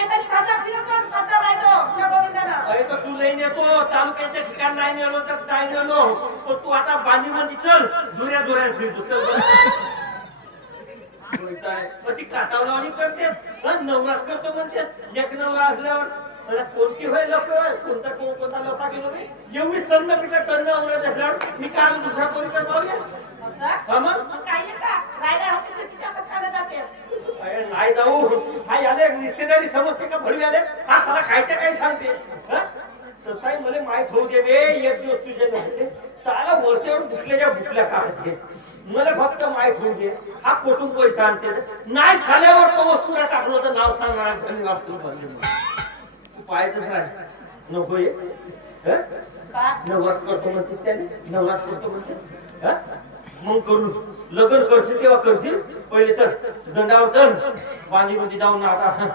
शेतात साधा फिरतो साधा राहतो त्या गोविंदाला. अरे तर तू लई नेतो तालुक्याच्या ठिकाण नाही नेलो तर नाही नेलो पण तू आता बांधी मध्ये चल दुऱ्या दुऱ्या फिरतो चल. अशी कातावलावणी करते नवरास करतो म्हणते एक नवरा असल्यावर कोणती होय लोक कोणता कोणता लोका गेलो एवढी सन्न पिठा तन्न अवरत असल्यावर मी काय दुसरा कोणी करतो नाही जाऊ हा आले रिश्तेदारी समजते का भळी आले हा साला खायचं काही सांगते तसाही मला माहित होऊ दे एक दिवस तुझे नव्हते साला वरच्यावर बुकल्याच्या बुकल्या काढते मला फक्त माहित होऊ दे हा कुठून पैसा आणते नाही साल्यावर तो वस्तूला टाकलो तर नाव सांगणार त्यांनी वास्तू भरले तू पाहायचंच नाही नको ये नवरास करतो म्हणते त्याने नवरास करतो म्हणते मग करू लग्न करशील तेव्हा करशील पहिले तर दंडावर चल पाणी मध्ये जाऊन आता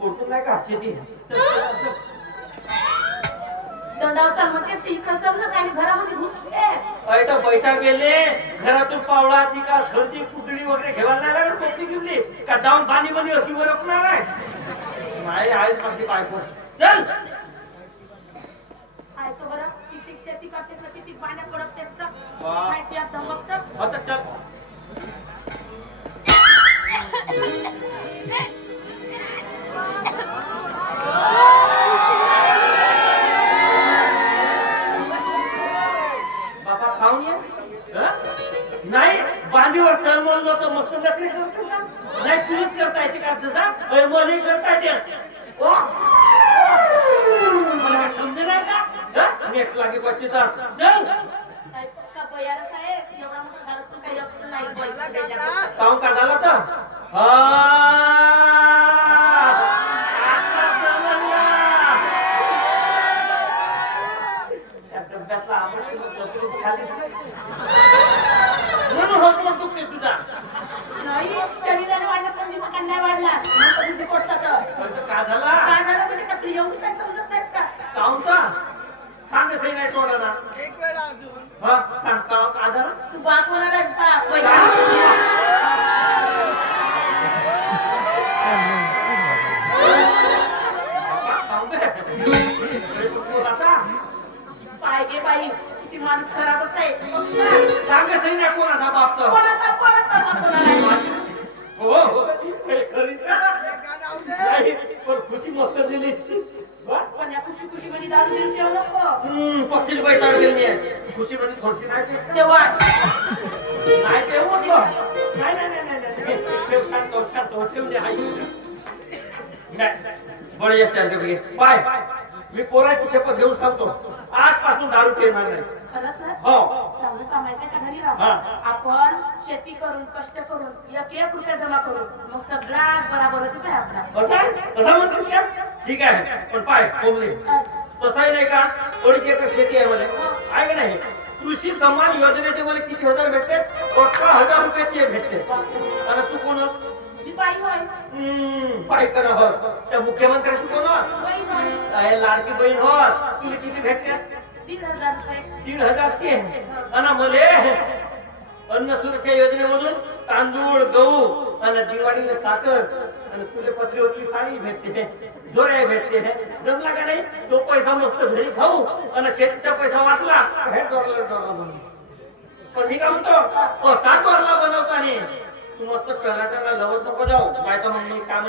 कोणतं नाही का शेती बैठा गेले घरातून पावळा टिका सर्दी कुटडी वगैरे घेवायला नाही लागत टोपली घेतली का जाऊन पाणी मध्ये अशी वरपणार आहे नाही आहेत माझी बायको चल शेती करते किती पाण्या पडत आता चल बाबा खाऊन ये नाही बांधीवर चल म्हणलं तर मस्त नकली करतो ना नाही तुझीच करता येते का तसा मध्ये करता येते मला समजे नाही का नेट लागे बच्चे तर चल काम का झालं तर म्हणून होत मग दुखते तुझा नाही शरीराने वाढला पण दिमागाने नाही वाढला का झाला काय झालं म्हणजे का प्रिय काय समजत नाहीस का काऊचा सांग सही नाही तोडा ना एक वेळा अजून हा सांग का झाला तू बाप होणार आहेस का पाय गे बाई किती माणूस खराबच आहे सांग सही नाही कोणाचा बाप तर कोणाचा कोणाचा हो हो खरी नाही पण खुशी मस्त दिली पण या खुशी खुशी मध्ये दारू देऊन ठेवलं पक्षी पैसा गेली खुशी मध्ये थोडीशी नाही तेव्हा नाही ते म्हटलं नाही नाही नाही नाही ठेव शांत ठेव दे आई नाही बरं या शांत पाय मी पोराची शपथ घेऊन सांगतो आजपासून दारू पिणार नाही खरंच ना हो सांगू का माहिती का घरी राहू आपण शेती करून कष्ट करून एक रुपया जमा करून मग सगळाच बराबर होते काय आपला तसा म्हणतेस का ठीक आहे पण पाय कोंबले तसाही नाही का थोडी एकर शेती आहे मला आहे का नाही कृषी सन्मान योजनेचे मला किती हजार भेटते 18,000 रुपये ते भेटते आणि तू कोण बाई होय बाई करा हो त्या मुख्यमंत्र्याची कोण लाडकी बहीण हो तुला किती भेटते 3,000 रुपये 3,000 ते आणि मले अन्न सुरक्षा योजनेमधून तांदूळ गहू आणि दिवाळीला साखर आणि तुले पत्री होतली साडी भेटते जोऱ्या भेटते जमला का नाही तो पैसा मस्त घरी खाऊ आणि शेतीचा पैसा वाचला $1 पण मी काय म्हणतो $7 बनवतो आणि तू मस्त टनाटना लवत नको जाऊ काय तर मग मी काय